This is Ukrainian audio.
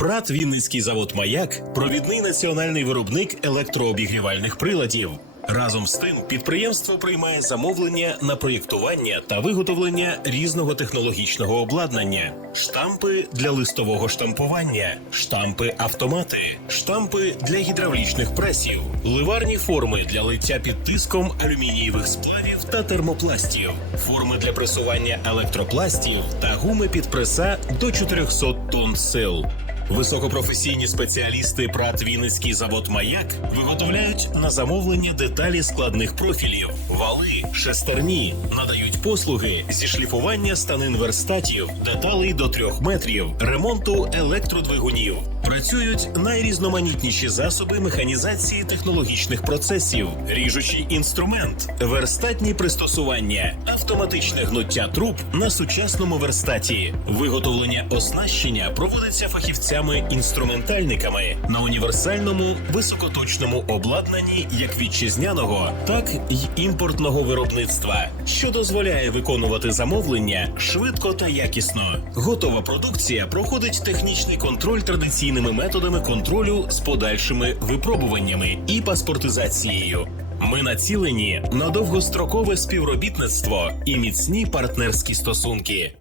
Прат Вінницький завод Маяк провідний національний виробник електрообігрівальних приладів. Разом з тим, підприємство приймає замовлення на проєктування та виготовлення різного технологічного обладнання, штампи для листового штампування, штампи автомати, штампи для гідравлічних пресів, ливарні форми для лиття під тиском алюмінієвих сплавів та термопластів, форми для пресування електропластів та гуми під преса до 400 тонн сил. Високопрофесійні спеціалісти ПРАТ Вінницький завод Маяк виготовляють на замовлення деталі складних профілів, вали, шестерні, надають послуги зі шліфування станин верстатів, деталей до трьох метрів, ремонту електродвигунів. Працюють найрізноманітніші засоби механізації технологічних процесів, ріжучий інструмент, верстатні пристосування, автоматичне гнуття труб на сучасному верстаті, виготовлення оснащення проводиться фахівцями-інструментальниками на універсальному високоточному обладнанні як вітчизняного, так й імпортного виробництва, що дозволяє виконувати замовлення швидко та якісно. Готова продукція проходить технічний контроль традиційними методами контролю з подальшими випробуваннями і паспортизацією. Ми націлені на довгострокове співробітництво і міцні партнерські стосунки.